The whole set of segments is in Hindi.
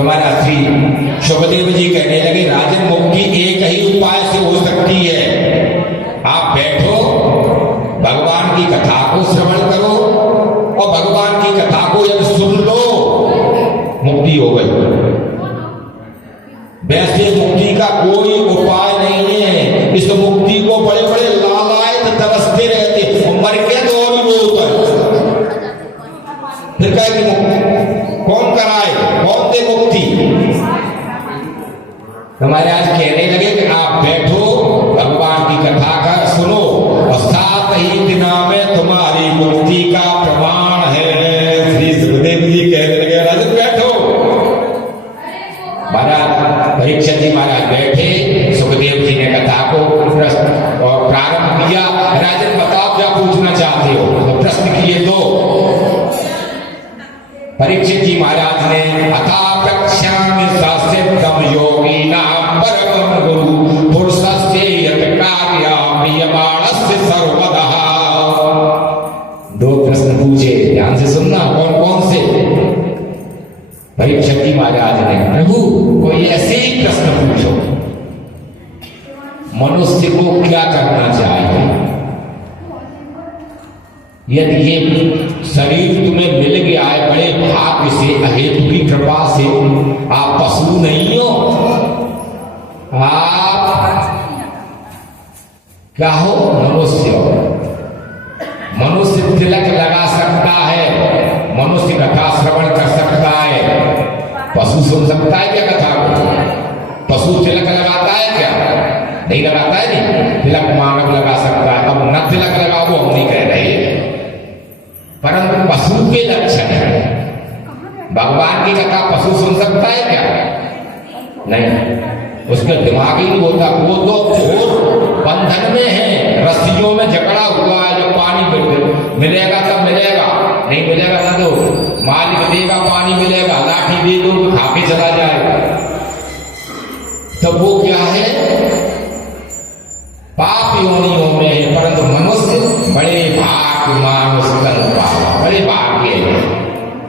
हमारा श्री सुखदेव जी कहने लगे राजन मुक्ति एक ही उपाय से हो सकती है। आप बैठो, भगवान की कथा को श्रवण करो और भगवान की कथा को जब सुन लो मुक्ति हो गई। वैसे मुक्ति का कोई उपाय नहीं है। इस मुक्ति को बड़े बड़े लालायत तरसते रहते, मर के तो और वो होता है। फिर कहे कि मुक्ति कौन कराए, कौन दे मुक्ति। हमारे आज कहने लगे कि आप बैठो, भगवान की कथा का सुनो और 7 ही दिना में तुम्हारी मुक्ति का प्रमाण है। श्री सुखदेव जी कहने लगे राजन बैठो। महाराज परीक्षित जी महाराज बैठे, सुखदेव जी ने कथा को और प्रारंभ किया। राजन बताओ क्या पूछना चाहते हो, तो प्रश्न किए दो। परीक्षित जी महाराज ने अथा प्रक्ष्यामि ससिद्धम योगिनां परमं गुरु पुरुषस्य यत् कार्यं क्रियमाणस्य सर्वदा। 2 प्रश्न पूछे, ध्यान से सुनना। कौन कौन से? परीक्षित जी महाराज ने प्रभु कोई ऐसे ही प्रश्न पूछो, मनुष्य को क्या करना चाहिए? यदि ये शरीर तुम्हें मिल गया है बड़े भाग्य से, अहेतु की कृपा से, आप पशु नहीं हो, आप क्या हो? मनुष्य हो। मनुष्य तिलक लगा सकता है, मनुष्य कथा श्रवण कर सकता है, पशु सुन सकता है क्या कथा को? पशु तिलक लगाता है क्या? नहीं लगाता है। नहीं, तिलक मानव लगा सकता है। अब न तिलक लगा वो हम नहीं कह रहे, परंतु पशु के लक्षण है। भगवान की कथा पशु सुन सकता है क्या? नहीं, उसका दिमाग ही नहीं होता। वो तो घोर बंधन में है, रस्सियों में जकड़ा हुआ है। जब पानी मिलेगा तब मिलेगा, नहीं मिलेगा ना तो मालिक देगा पानी मिलेगा, लाठी दे दो तो खा के चला जाएगा। तो वो क्या है? पाप योनियों में है। परंतु मनुष्य बड़े भाग्य, मानुष तन पावा, बड़े भाग्य है।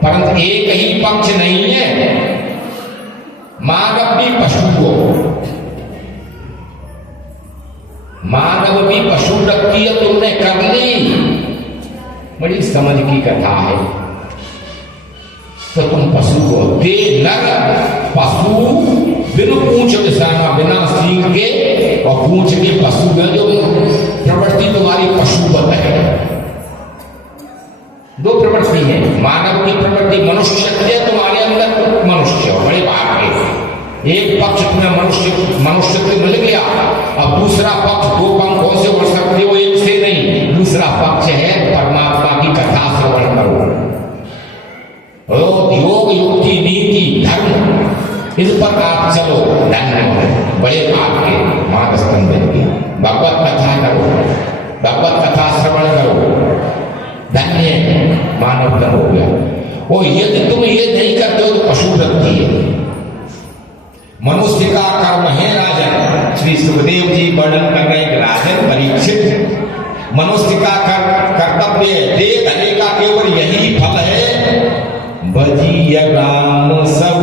परंतु एक ही पक्ष नहीं है, मानव भी पशु को, मानव भी पशु वृत्ति तुमने कर ली, बड़ी समझ की कथा है। तो तुम पशु को दे नर पशु बिन पूंछ बिसाना, बिना सींग के और पूंछ के पशु में जो प्रवृत्ति तुम्हारी पशुवत है। 2 प्रवृत्ति है, मानव की प्रवृत्ति मनुष्य है, तुम्हारे अंदर मनुष्य बड़े भाग्य। एक पक्ष तुम्हें मनुष्य मिल गया, अब दूसरा पक्ष 2 पंखों से उड़ सकते हो, एक से नहीं। दूसरा पक्ष है परमात्मा की कथा श्रवण करो। योग युक्ति नीति धर्म, इस पर आप चलो, धन्य बड़े भाग्य, मानस्तन बन गया। भगवत कथा करो, भगवत कथा श्रवण करो, धन्य मानव धन हो गया। और यदि तुम ये नहीं करते हो तो पशु वृत्ति है। मनुष्य का कर्म है राजन। श्री सुखदेव जी वर्णन कर रहे हैं, राजन परीक्षित, मनुष्य का कर्तव्य दे धने का केवल यही फल है, भजिय राम सब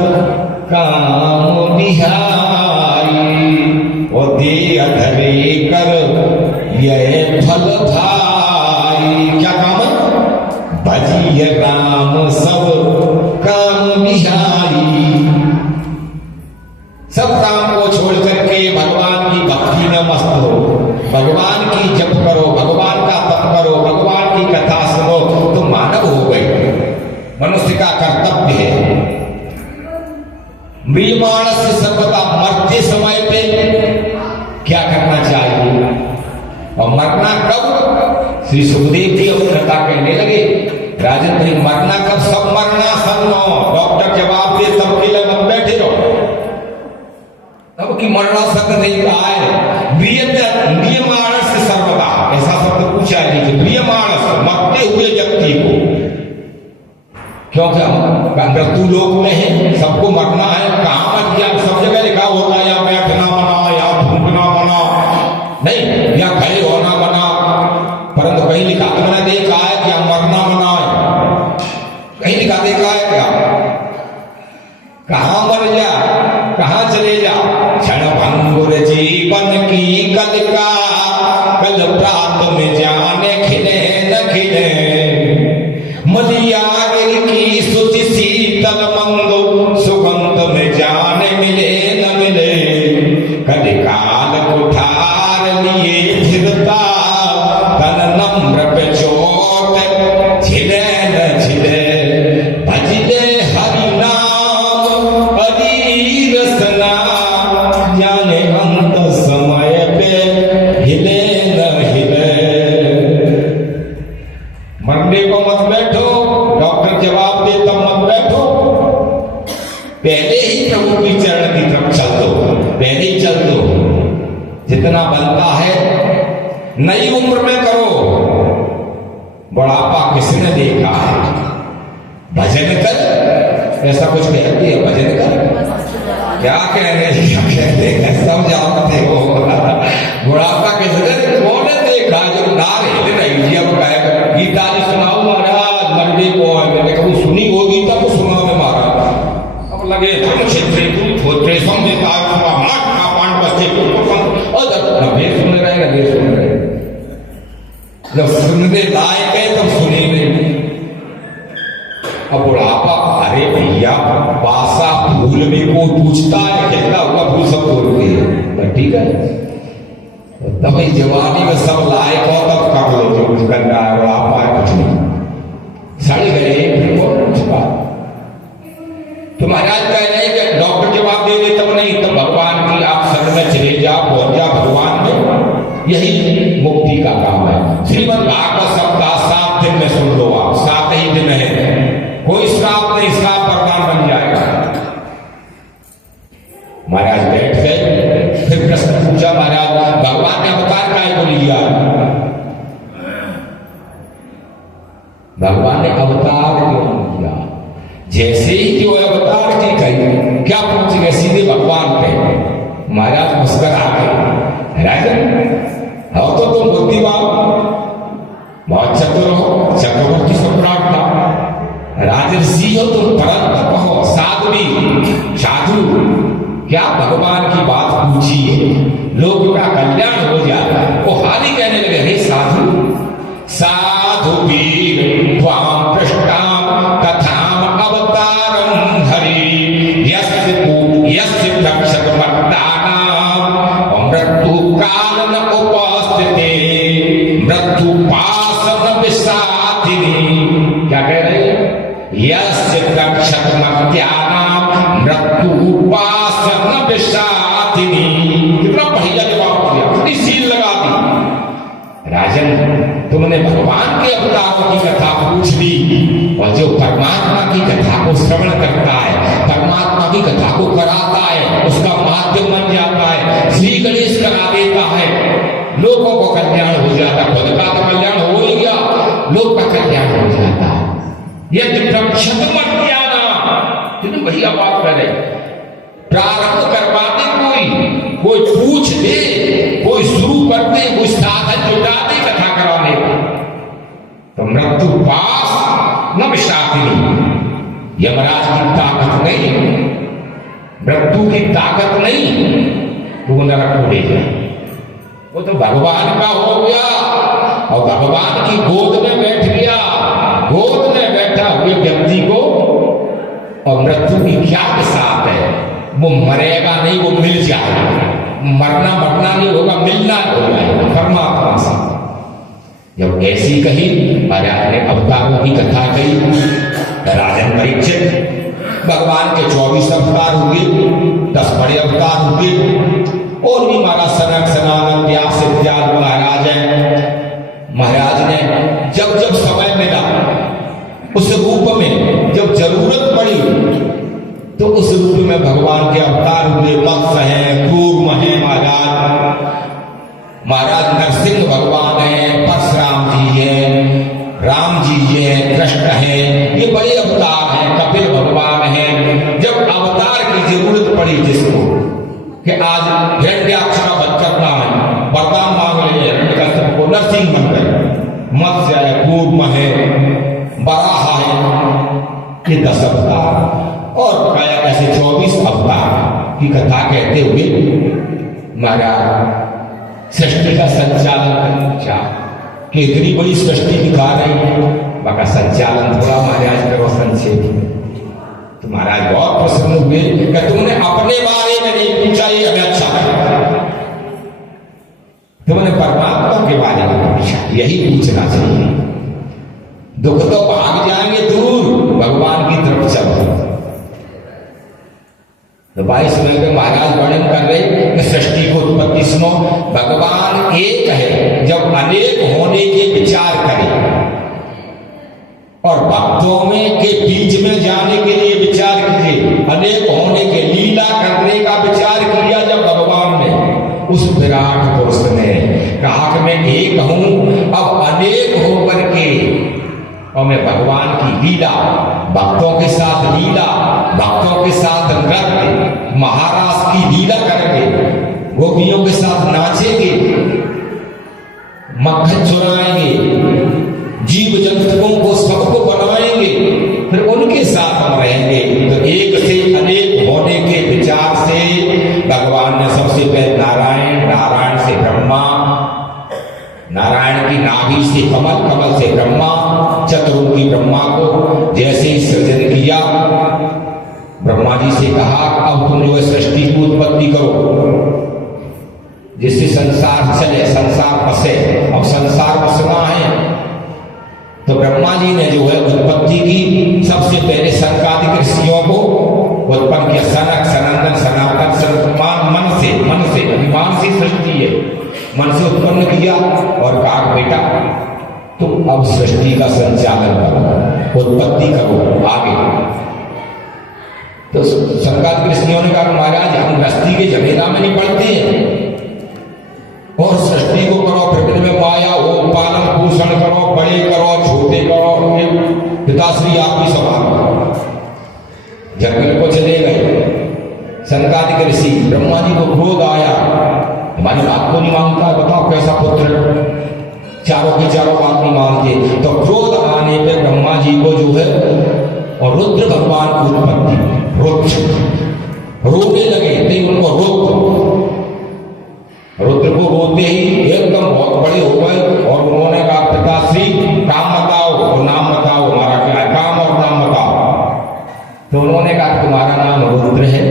काम बिहारी, और दे धरे कर यह फल भाई। क्या काम है? भजिय राम सब काम बिहारी। सब काम को छोड़ करके भगवान की भक्ति में मस्त हो, भगवान की जप करो, भगवान का तप करो, भगवान की कथा सुनो, तो मानव हो गए। मनुष्य का कर्तव्य है। म्रियमाण से सर्वदा, मरते समय पे क्या करना चाहिए और मरना कब? श्री सुखदेव जी अपनी कथा कहने लगे, राजन भाई मरना कब? सब मरना सन्नो। डॉक्टर जवाब दे तब के लिए मत बैठे रहो, तब की मरना शब्द नहीं कहा है। म्रियमाण से सर्वदा, ऐसा शब्द पूछा है। म्रियमाण, मरते हुए व्यक्ति को, क्योंकि हम मृत्यु लोक में है, सबको मरना है। कहां मत गया? सब जगह लिखा होता है, या बैठना मना, या थूकना मना, नहीं, या खड़े होना मना, परंतु कहीं लिखा तो मैंने देखा है कि मरना मना है, कहीं लिखा देखा है क्या? कहां मर कल का कल प्रात में जाने खिले न खिले मलियागिर की सुचि शीतल मंद सुगंध में जाने मिले न मिले कल काल कुठार लिए फिरता तन नम्र पे चोट झिले न झिले भजले हरि नाम हरि रसना जाने अंत समय पे हिले न हिले। मरने को मत बैठो, डॉक्टर जवाब दे तब मत बैठो, पहले ही प्रभु की चरण की तरफ चल दो, पहले ही चल दो। जितना बनता है नई उम्र में करो, बुढ़ापा किसने देखा है? भजन कर, ऐसा कुछ कहती है भजन कर, क्या कहते हैं सब जानते हो। बुढ़ापा किसने कौन देखा? जो नार हिल रही थी, अब गायक गीता जी सुनाओ महाराज, मरने को मैंने कभी सुनी वो गीता तो सुना में महाराज। अब लगे धर्म क्षेत्र होते समझता सुन रहे जब सुनने लायक है तब सुने नहीं। अब बुढ़ापा, अरे भैया बासा फूल भी को पूछता है, कहता हुआ फूल सब तोड़ते हैं, ठीक है। तभी जवानी में सब लायक हो तब कर लो जो कुछ करना है, बुढ़ापा है कुछ नहीं, सड़ गए छुपा। तो महाराज कह रहे हैं कि डॉक्टर जवाब दे दे तब नहीं, तब भगवान की आप शरण में चले जाओ, पहुंच जाओ भगवान में, यही मुक्ति का काम है। श्रीमद् भागवत सप्ताह 7 दिन में सुन लो आप, 7 ही दिन है, कोई श्राप नहीं, श्राप वरदान बन जाएगा। महाराज बैठ गए, फिर प्रश्न पूछा महाराज भगवान ने अवतार काय को लिया? भगवान ने अवतार क्यों लिया? जैसे ही जो अवतार की कही क्या पहुंच गए सीधे भगवान पे। महाराज मुस्कुरा गए, राजन हो तो तुम बुद्धिमान, बहुत चतुर हो, चक्रवर्ती सम्राट था, राजर्षि हो तुम, परम तप हो, साधु, क्या भगवान की बात पूछिए, लोगों का कल्याण हो जाता है। वो हाल ही कहने लगे, हे साधु वीर त्वाम पृष्ठाम कथाम अवतारम हरि यस्य तक्षक मत्तानाम मृत्यु काल न उपस्थिते मृत्यु पास न विसाधिनी। क्या कह रहे हैं? यस्य तक्षक मत्यानाम मृत्यु पास न विसाधिनी। कितना बढ़िया जवाब दिया, कितनी सील लगा दी। राजन तुमने भगवान के अवतारों की कथा पूछ ली, और जो परमात्मा की कथा को श्रवण करता है, परमात्मा की कथा को कराता है, उसका माध्यम बन जाता है, श्री गणेश करा देता है, लोगों को कल्याण हो जाता है। खुद का तो कल्याण हो ही गया, लोग का कल्याण हो जाता है। यदि प्रक्षतमत्याना, कितनी बढ़िया बात कर रहे, प्रारंभ करवा दे, कोई पूछ दे, कोई शुरू कर दे, कोई साधन जुटा दे कथा कराने का, तो मृत्यु पास न विशाखिनी। यमराज की ताकत नहीं, मृत्यु की ताकत नहीं, वो नरक को ले जाए। वो तो भगवान का हो गया, और भगवान की गोद में बैठ गया, गोद में बैठा हुए व्यक्ति को, और मृत्यु की क्या साथ है, वो मरेगा नहीं, वो मिल जाएगा। मरना नहीं होगा, मिलना होगा परमात्मा से। जब ऐसी कही, महाराज ने अवतारों की कथा कही, राजन परीक्षित भगवान के 24 अवतार हुए, 10 बड़े अवतार हुए, और भी महाराज सनक सनातन व्यास इत्यादि महाराज हैं। महाराज ने जब जब समय मिला, उस रूप में जब जरूरत पड़ी, तो उस रूप में भगवान के अवतार हुए। मत्स्य है, कूर्म है, महाराज नरसिंह भगवान है, परशुराम जी है, राम जी है, कृष्ण है, ये बड़े अवतार हैं, कपिल भगवान है। जब अवतार की जरूरत पड़ी जिसको कि आज हिरण्याक्ष का वध करना है, वरदान मांग ले, हिरण्यकश्यप को नरसिंह बन गए। मत्स्य है, कूर्म है, बराह है, ये 10 अवतार, और ऐसे 24 अवतार की कथा कहते हुए महाराज सृष्टि का संचालन क्या कि इतनी बड़ी सृष्टि दिखा रही है, बाका संचालन थोड़ा महाराज करो संक्षेप में। तो महाराज बहुत प्रसन्न हुए कि तुमने अपने बारे में नहीं पूछा, ये हमें अच्छा लगा। तुमने परमात्मा के बारे में पूछा, यही पूछना चाहिए। दुख तो भाग जाएंगे दूर, भगवान की तरफ चलो। तो 22 में महाराज वर्णन कर रहे कि सृष्टि को उत्पत्ति सुनो। भगवान एक है, जब अनेक होने के विचार करें और भक्तों में के बीच में जाने के लिए विचार कीजिए। अनेक होने के लीला करने का विचार किया जब भगवान ने, उस विराट पुरुष ने कहा कि मैं एक हूं, अब अनेक होकर के और मैं भगवान की लीला, भक्तों के साथ लीला, भक्तों के साथ नृत्य, महाराज की लीला करेंगे, गोपियों के साथ नाचेंगे, मक्खन चुराएंगे, जीव जंतुओं को सबको बनाएंगे, फिर उनके साथ हम रहेंगे। तो एक से अनेक होने के विचार से भगवान ने सबसे पहले नारायण, नारायण से ब्रह्मा, नारायण की नाभि से कमल, कमल से ब्रह्मा, चतुर्मुखी ब्रह्मा को जैसे ही सृजन किया, ब्रह्मा जी से कहा अब तुम जो है सृष्टि की उत्पत्ति करो जिससे संसार चले, संसार बसे। अब संसार बसना है तो ब्रह्मा जी ने जो है उत्पत्ति की। सबसे पहले सनकादिक ऋषियों को उत्पन्न किया, सनक, सनंदन, सनातन, सनमान, मन से अभिमान से सृष्टि है, मन से उत्पन्न किया और कहा बेटा तुम अब सृष्टि का संचालन करो, उत्पत्ति करो आगे। तो सनकादिक ऋषियों ने कहा महाराज हम गृहस्थी के झमेला में नहीं पड़ते हैं, और सृष्टि को करो, प्रकृति में माया हो, पालन पोषण करो, बड़े करो, छोटे करो, पिताश्री आप भी संभालो। जंगल को चले गए सनकादिक ऋषि। ब्रह्मा जी को क्रोध आया, हमारी बात को नहीं मानता, बताओ कैसा पुत्र, चारों की चारों बात नहीं मानते। तो क्रोध आने पे ब्रह्मा जी को जो है और रुद्र भगवान की उत्पत्ति, रुद्र रोने लगे, नहीं उनको रुद्र को रोते ही एकदम बहुत बड़े हो गए और उन्होंने कहा पिताश्री काम बताओ और नाम बताओ, हमारा क्या है, काम और नाम बताओ। तो उन्होंने कहा तुम्हारा नाम रुद्र है,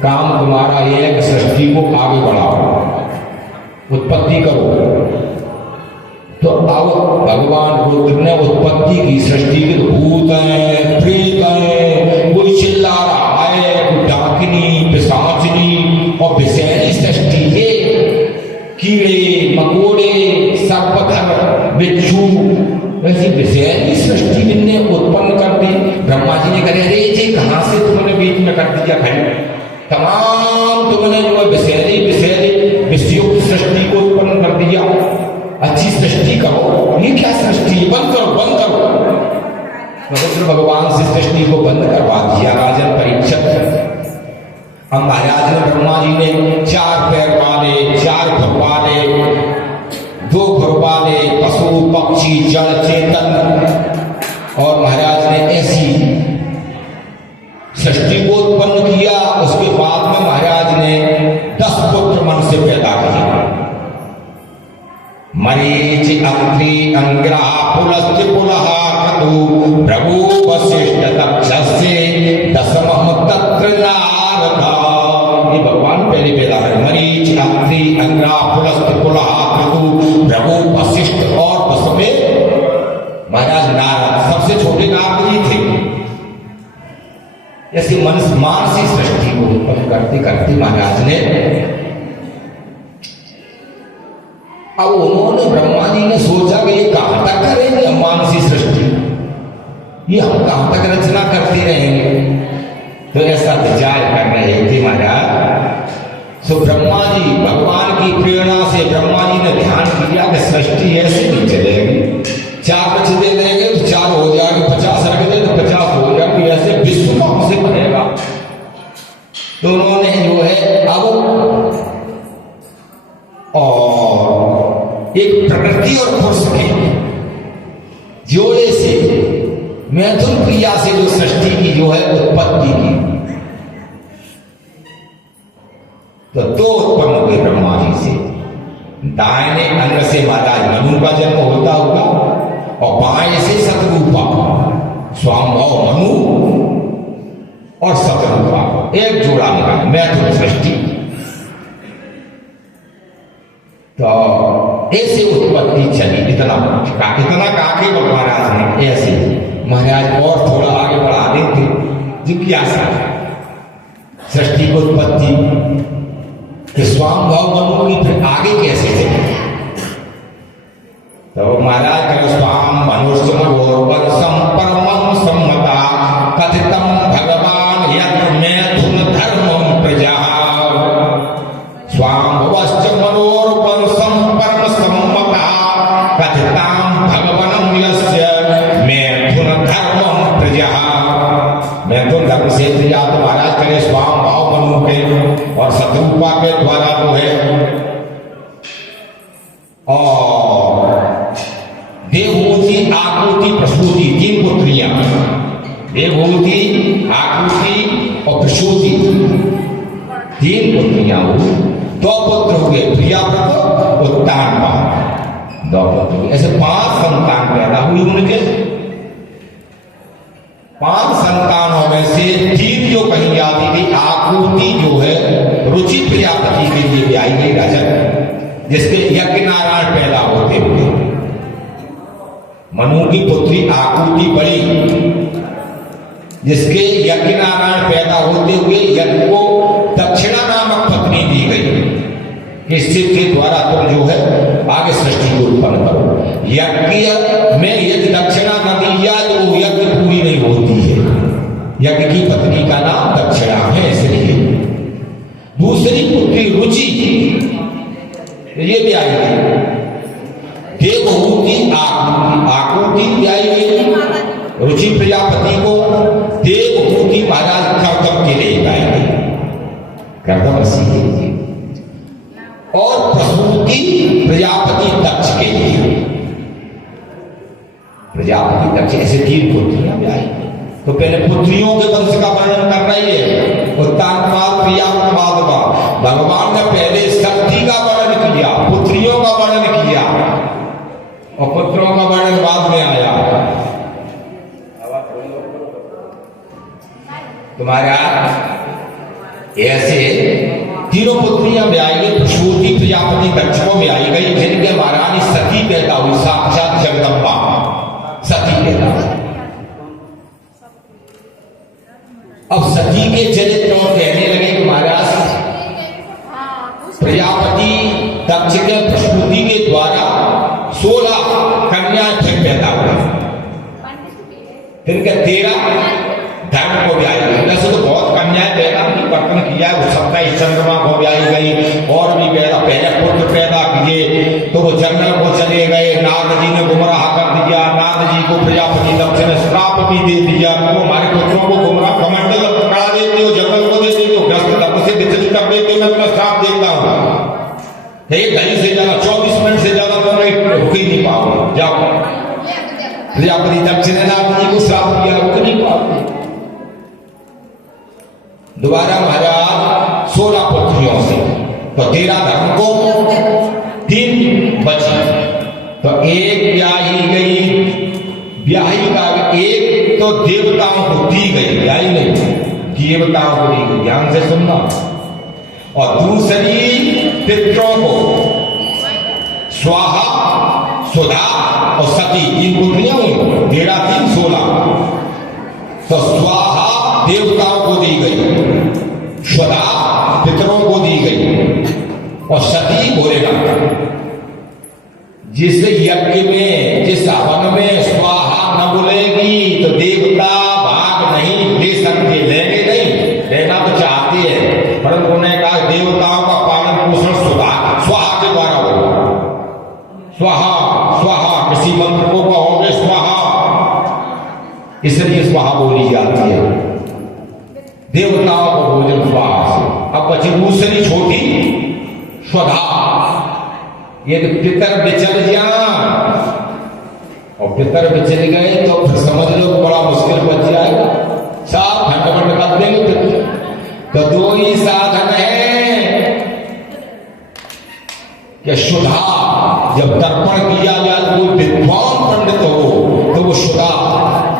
काम तुम्हारा ये है कि सृष्टि को आगे बढ़ाओ, उत्पत्ति करो। तो अब भगवान रुद्र ने उत्पत्ति की, सृष्टि के भूत हैं, प्रेत हैं, कोई चिल्ला रहा है, कोई डाकिनी, पिशाचिनी और विषैली सृष्टि, ये कीड़े मकोड़े, सर्पधर, बिच्छू, ऐसी विषैली सृष्टि जिनने उत्पन्न कर दी। ब्रह्मा जी ने कहा अरे जी कहां से तुमने बीच में कर दिया खड़े, तमाम तुमने जो विषैली विषयुक्त सृष्टि को उत्पन्न कर दिया, अच्छी सृष्टि करो, ये क्या सृष्टि, बंद करो, बंद करो। रुद्र भगवान से सृष्टि को बंद करवा दिया राजन परीक्षित। हम महाराज ने, ब्रह्मा जी ने 4 पैर वाले, 4 खुर वाले, 2 खुर वाले पशु पक्षी जड़ चेतन, और महाराज ने ऐसी सृष्टि को उत्पन्न किया। उसके बाद में महाराज ने 10 पुत्र मन से पैदा किए, मरीच, अंत्री, अंग्रा, पुलस्त्य, पुलहा, क्रतु, भृगु, वशिष्ठ, तक्षस्य, दशमः तत्र नारद। ये भगवान पहले पैदा है। मरीच, अंत्री, अंग्रा, पुलस्त्य, पुलहा, क्रतु, भृगु, वशिष्ठ और 10वें महाराज नारद। सबसे छोटे नारद जी थे। ऐसी मानसी सृष्टि को उत्पन्न करते करते महाराज ने, अब उन्होंने, ब्रह्मा जी ने सोचा कि ये कहां तक करेंगे हम मानसी सृष्टि, ये हम कहां तक रचना करते रहेंगे। तो ऐसा विचार कर रहे थे महाराज। सो ब्रह्मा जी, भगवान की प्रेरणा से ब्रह्मा जी ने ध्यान किया कि सृष्टि ऐसे नहीं चलेगी, 4 बच्चे दे देंगे तो 4 हो जाएंगे, 50 रख दे तो 50 हो जाएंगे, ऐसे विश्व कहां से बनेगा। तो उन्होंने जो है अब और एक प्रकृति और पुरुष के जोड़े से, मैथुन क्रिया से जो सृष्टि की जो है उत्पत्ति की, तो 2 उत्पन्न हुए ब्रह्मा जी से। दाहिने अंग से महाराज मनु का जन्म होता होगा और बाएं से सतरूपा स्वामभाव मनु और सतरूपा एक जोड़ा निकाला मैथुन सृष्टि। तो ऐसे उत्पत्ति चली। इतना काके महाराज ने ऐसे महाराज और थोड़ा आगे बढ़ा देते जिज्ञासा सृष्टि की उत्पत्ति कि स्वामभाव मनु की फिर आगे कैसे चले। तो महाराज स्वाम मनुष्यम परमं सम्मता कथितम भगवान यत्र मैथुन धर्मं प्रजा स्वामभवश्च मनोर्पंसं परम सम्मता कथितां भगवानं यस्य मैथुन धर्मं प्रजा। मैथुन धर्म से प्रजा तो महाराज करे स्वामभाव मनु के और सतरूपा के द्वारा जो है और देवहूति आकृति प्रसूति तीन पुत्रियां देवहूति आकृति और प्रसूति तीन पुत्रियां हुई। दो पुत्र हुए प्रियाव्रत उत्तानपाद दो पुत्र हुए। ऐसे 5 संतान पैदा हुई उनके। 5 संतानों में से 3 जो कही जाती थी आकृति जो है रुचि प्रजापति के लिए भी आई गई राजन जिसके यज्ञ नारायण पैदा होते हुए मनु की पुत्री आकृति बड़ी जिसके यज्ञ नारायण पैदा होते हुए यज्ञ को दक्षिणा नामक पत्नी दी गई कि इसके द्वारा तुम जो है आगे सृष्टि को उत्पन्न करो। यज्ञ में यदि दक्षिणा न दी जाए तो वो यज्ञ पूरी नहीं होती है। यज्ञ की पत्नी का नाम दक्षिणा है इसलिए। दूसरी पुत्री रुचि ये भी आई गई। देवहूति आकृति भी आई गई रुचि प्रजापति को। देवहूति महाराज कर्दम के लिए आई गई कर्दम ऋषि और प्रसूति प्रजापति दक्ष के लिए। प्रजापति दक्ष ऐसे 3 पुत्रियां भी आई। तो पहले पुत्रियों के वंश का वर्णन कर रही है उत्तानपाद प्रियाव्रत का। भगवान ने पहले शक्ति का वर्णन किया पुत्रियों का वर्णन किया और पुत्रों का वर्णन बाद में आया। तुम्हारा ऐसे तीनों पुत्रियां भी आई गई। प्रसूति प्रजापति दक्ष को भी आई गई जिनके महारानी सती पैदा हुई साक्षात जगदम्बा सती पैदा हुई। अब सती के चरित्र कहने लगे कि महाराज प्रजापति दक्ष के प्रसूति के द्वारा 16 कन्या फिर पैदा हुई। फिर 13 धर्म को भी आई गई। वैसे तो बहुत कन्याएं पैदा की वर्तन किया है। 27 चंद्रमा को भी आई गई और भी पैदा पहले पुत्र पैदा किए तो वो जंगल को चले गए। नारद जी ने गुमराह कर दिया। नारद जी को प्रजापति दक्ष ने श्राप भी दे दिया। तो हमारे पुत्रों को गुमराह कमंडल पकड़ा देते हो जंगल को दे देते हो ग्रस्त धर्म से विचलित कर देते हो। मैं तुम्हें श्राप देता हूँ एक घड़ी से ज्यादा 24 मिनट से ज्यादा तुम रुक ही नहीं पाओगे जाओ। प्रजापति दक्ष ने नारद जी को श्राप दिया रुक नहीं पाओगे। दोबारा महाराज 16 पुत्रियों से तो 13 धर्म को 3 बची। तो एक ब्याही गई। ब्याही का एक तो देवताओं को दी गई ब्याही नहीं देवताओं को दी गई ध्यान से सुनना। और दूसरी पितरों को स्वाहा सुधा और सती 3 पुत्रियां हुई। 13 3 16। तो स्वाहा देवताओं को दी गई स्वधा पितरों को दी गई और सती भोलेनाथ। जिस यज्ञ में जिस हवन में स्वाहा न बोलेगी तो देवता भाग नहीं ले सकते लेंगे नहीं लेना तो चाहते हैं परंतु उन्होंने कहा देवताओं का पालन पोषण स्वाहा के द्वारा होगा। स्वाहा स्वाहा किसी मंत्र को कहोगे स्वाहा इसलिए स्वाहा बोली जाती है। देवताओं को भोजन स्वाहा से। अब बची दूसरी छोटी स्वधा। ये तो पितर बिचल जा और पितर बिचल गए तो फिर समझ लो बड़ा मुश्किल बच जाएगा। सब खंड कर देंगे पितर। तो 2 ही साधन है कि सुधा जब तर्पण किया जाए कोई विद्वान पंडित हो तो वो सुधा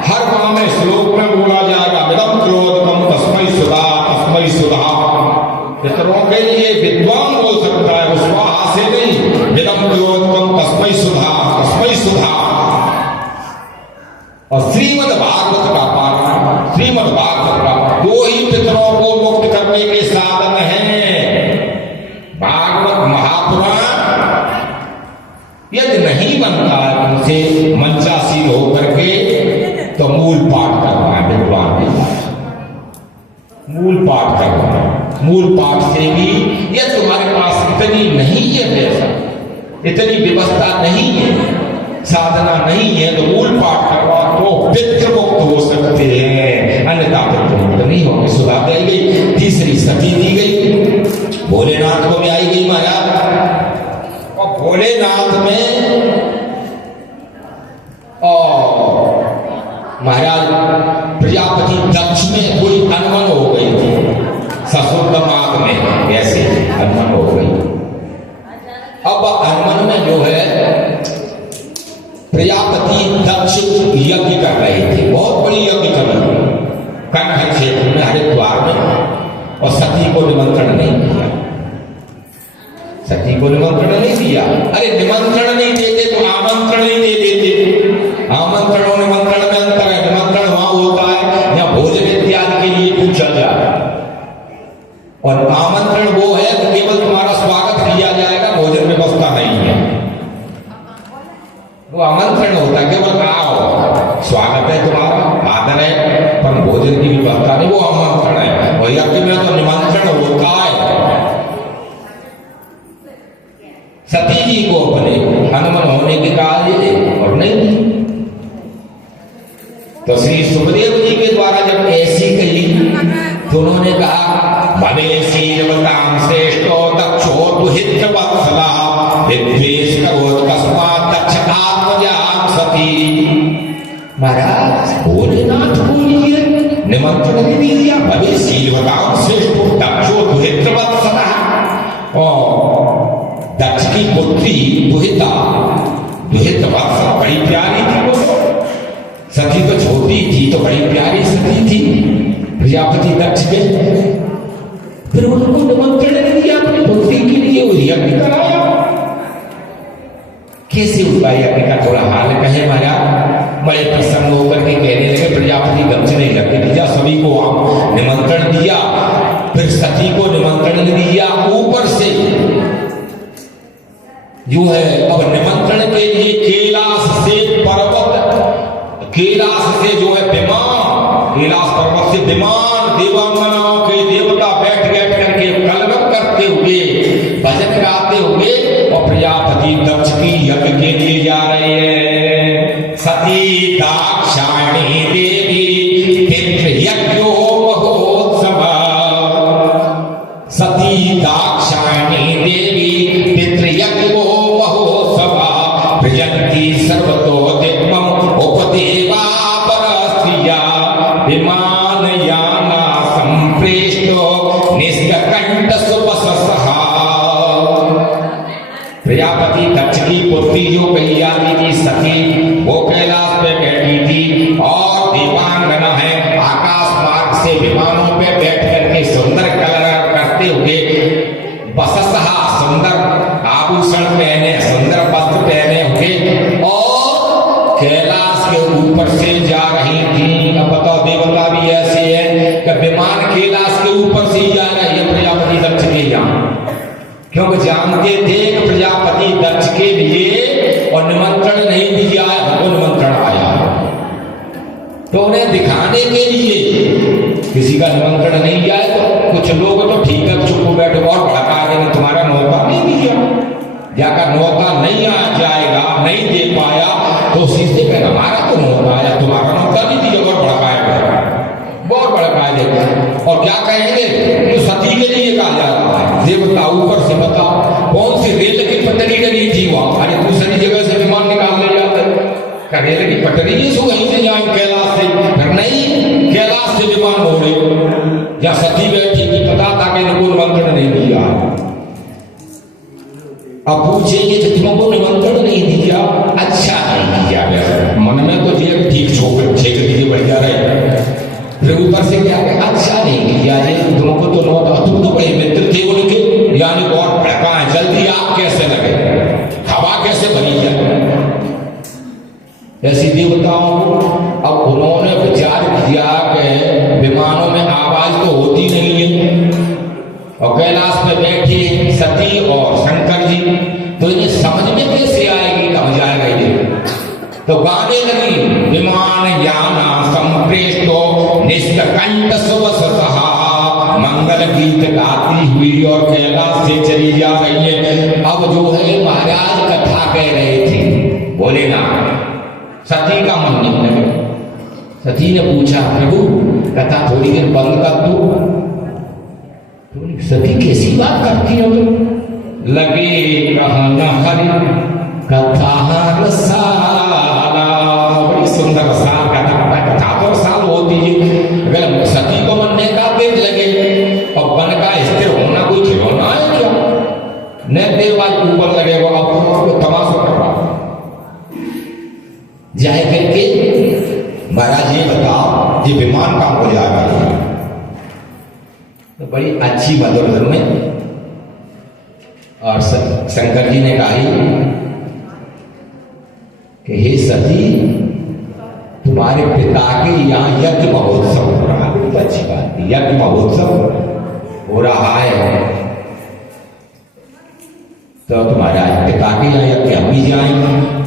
हर गांव में श्लोक में बोला जाएगा, विदम क्रोधकम तस्मै सुधा तस्मै सुधा। पितरों के लिए विद्वान बोल सकता है, उस स्वाहा से नहीं, विदम क्रोधकम तस्मै सुधा तस्मै सुधा। और श्रीमद् भागवत का पालन, श्रीमद् भागवत का दो ही पितरों को मुक्त करने के साधन हैं, भागवत महापुराण। यदि नहीं बनता है उनसे मंचासीन होकर के तो मूल पाठ करना है, विद्वान के पास मूल पाठ करना है। मूल पाठ से भी यह तुम्हारे पास इतनी नहीं है पैसा, इतनी व्यवस्था नहीं है, साधना नहीं है, तो मूल पाठ करवा तो पितृ मुक्त हो सकते हैं, अन्यथा पितृ मुक्त नहीं होंगे। सुधा दी गई, तीसरी सती दी गई, भोलेनाथ को भी आई गई महाराज। और भोलेनाथ में और महाराज प्रजापति दक्ष में कोई अनबन हो गई थी, ससुर दमाद में ऐसे अनबन हो गई। अब अनबन में जो है प्रजापति दक्ष यज्ञ कर रहे थे, बहुत बड़ी यज्ञ कर रहे थे कंठ क्षेत्र में हरिद्वार में, और सती को निमंत्रण नहीं दिया। सती को निमंत्रण नहीं दिया। अरे निमंत्रण नहीं देते तो आमंत्रण नहीं दे देते। आमंत्रण और निमंत्रण में अंतर है। निमंत्रण वहां होता है या भोजन इत्यादि के लिए पूछा जाए, और आमंत्रण वो है कि केवल तुम्हारा स्वागत किया जाएगा, भोजन व्यवस्था नहीं है। वो आमंत्रण होता है, केवल आओ, स्वागत है तुम्हारा, आदर है, पर भोजन की व्यवस्था नहीं, वो आमंत्रण है। और यज्ञ में तो निमंत्रण होता है। सती जी को अपने हनुमान होने के कार्य और नहीं, तो श्री सुखदेव जी के द्वारा जब ऐसी कही तो उन्होंने कहा, भले शीलवताम श्रेष्ठो दक्षो दुहित्र वत्सला विद्वेष करोत कस्मात् दक्ष आत्मजाम सती। महाराज भोलेनाथ को लिए निमंत्रण नहीं दिया। भले शीलवताम श्रेष्ठो दक्षो दुहित्र वत्सला, और दक्ष की पुत्री दुहिता, दुहित वत्सला बड़ी प्यारी थी वो। सती तो छोटी थी तो बड़ी प्यारी सती थी प्रजापति दक्ष के। फिर उनको निमंत्रण नहीं दिया अपनी पुत्री के लिए, वो यज्ञ कराया। कैसे हुआ यज्ञ का थोड़ा हाल कहे महाराज। बड़े प्रसन्न होकर के कहने लगे, प्रजापति दक्ष ने यज्ञ दिया, सभी को निमंत्रण दिया, फिर सती को निमंत्रण दिया ऊपर से जो है। अब निमंत्रण के लिए कैलाश से पर्वत, कैलाश से जो है विमान, कैलाश पर्वत से विमान, देवांगनाओं के देवता बैठ बैठ करके कलरव करते हुए, भजन गाते हुए और प्रजापति दक्ष की यज्ञ के लिए जा रहे हैं। सती दाक्षायणी देवी पितृ यज्ञो महोत्सव, सती दाक्षायणी देवी पितृ यज्ञो महोत्सव, प्रजन्ति सर्वतो दिग्मम उपदेवा परस्त्रिया, विमान याना संप्रेष्टो निष्कंठ सुपससहा। प्रजापति दक्ष की पुत्री जो कही जाती थी सती, वो कैलाश पे बैठी थी, और देवांगना है आकाश मार्ग से विमानों पे बैठ करके सुंदर कलर करते हुए, बससहा सुंदर आभूषण पहने, सुंदर वस्त्र पहने हुए, और कैलाश के ऊपर से जा रही थी। अब बताओ देवता भी ऐसे है कि विमान कैलाश के ऊपर से जा रही है प्रजापति दक्ष के यहाँ, क्योंकि जानते थे कि प्रजापति दक्ष के लिए और निमंत्रण नहीं दिया है, हमको निमंत्रण आया, तो उन्हें दिखाने के लिए किसी का निमंत्रण नहीं जाए तो कुछ लोग तो ठीक है चुप बैठे और भड़का देंगे, तुम्हारा न्योता नहीं दिया, जाकर न्योता नहीं आ जाएगा, नहीं दे पाया तो सीधे कहना हमारा तो न्योता आया, तुम्हारा न्योता नहीं दिया, और भड़काएगा, बहुत भड़काए देगा। और क्या कहेंगे तो सती के लिए कहा जा रहा है, देवता ऊपर से बताओ कौन सी रेल की पटरी लगी थी वहां, अरे दूसरी जगह से विमान निकाल ले जाते, रेल की पटरी नहीं सो वहीं से जाए कैलाश से, फिर नहीं कैलाश से विमान हो रही, या सती बैठी की पता था कि इनको निमंत्रण नहीं दिया। अब पूछेंगे तुमको निमंत्रण अच्छा नहीं किया ये तुमको तो नौ तुम तो बड़े मित्र थे उनके, यानी बहुत भड़का है, जल्दी आप कैसे लगे, हवा कैसे बनी जाए ऐसी देवताओं को। अब उन्होंने विचार किया कि विमानों में आवाज तो होती नहीं है, और कैलाश में बैठी सती और शंकर जी, तो इन्हें समझ में कैसे आएगी, कब जाएगा ये। तो गाने लगी, विमान याना संप्रेष्टो निष्कंठ सुवसतः, मंगल गीत गाती हुई और कैलाश से चली जा रही है। अब जो है महाराज कथा कह रहे थे, बोले ना, सती का मन नहीं लगे। सती ने पूछा, प्रभु कथा थोड़ी देर बंद कर दो। सती कैसी बात करती हो तुम? लगे कहना हरि कथा रसाला, बड़ी सुंदर रसाल कथा तो रसाल होती है। अगर सती को मन ने का देख लगे और मन का स्थिर होना कोई खिलौना है क्या? न देवाल ऊपर लगे वो अब तमाशा करवा जाए करके, महाराज ये बताओ ये विमान काम हो जाएगा। तो बड़ी अच्छी मधुर धुन में और शंकर जी ने कहा कि हे सती, तुम्हारे पिता के यहाँ यज्ञ महोत्सव हो रहा है। तो अच्छी बात है, यज्ञ महोत्सव हो रहा है, तो तुम्हारा पिता के यहाँ यज्ञ हम भी जाएंगे।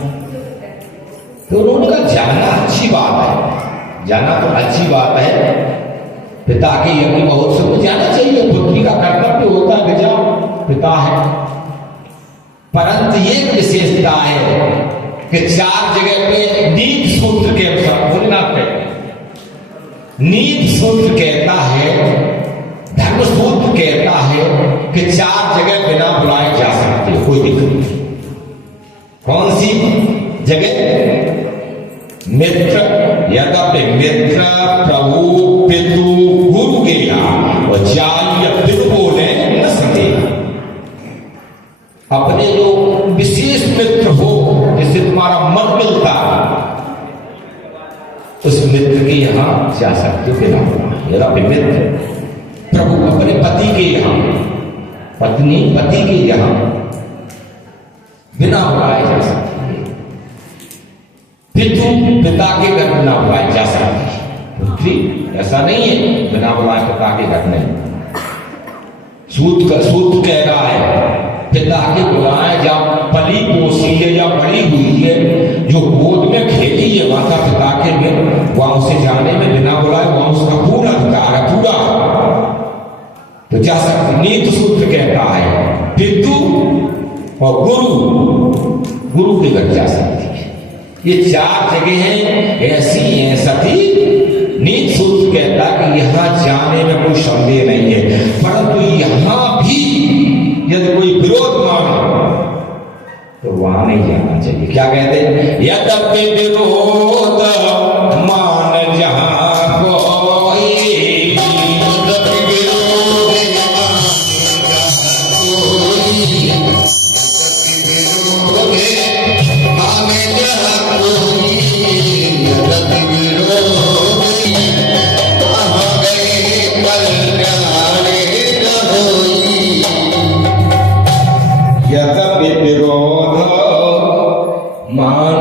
तो उन्होंने कहा जाना अच्छी बात है, जाना तो अच्छी बात है, पिता के यज्ञ महोत्सव में जाना चाहिए, पुत्री का कर्तव्य होता है, जाओ, पिता है। परंतु एक विशेषता है कि 4 जगह पे नीति सूत्र के अनुसार बोलना पे, नीति सूत्र कहता है, धर्म सूत्र कहता है कि 4 जगह बिना बुलाए जा सकते हो, कोई दिक्कत नहीं। कौन सी जगह? मित्र, यद्यपि मित्र, प्रभु, पितु, गुरु के यहाँ, और जाय पितु बोले न सके। अपने जो विशेष मित्र हो, जिससे तुम्हारा मन मिलता है, उस मित्र के यहाँ जा सकते हो बिना बुलाए। यद्यपि मित्र, प्रभु अपने पति के यहाँ, पत्नी पति के यहाँ बिना बुलाए जा सकते। पितु, पिता के घर बिना बुलाए जा सकती है। पुत्री ऐसा नहीं है, बिना बुलाए पिता के घर नहीं। सूत कह रहा है, पिता के बुलाए जब पली पोसी है या बड़ी हुई है, जो गोद में खेली है माता पिता के में, वहां से जाने में बिना बुलाए वहां उसका पूरा अधिकार है, पूरा तो जा सकती। नीति सूत्र कहता है पितु और गुरु के घर जा सकती है। ये 4 जगह हैं, ऐसी हैं सती। नीति सूत्र कहता कि यहां जाने में कोई संदेह नहीं है, परंतु यहां भी यदि कोई विरोध माने तो वहां नहीं जाना चाहिए। क्या कहते हैं? यद्यपि विरोध मान जहां कोई, यद्यपि विरोध मान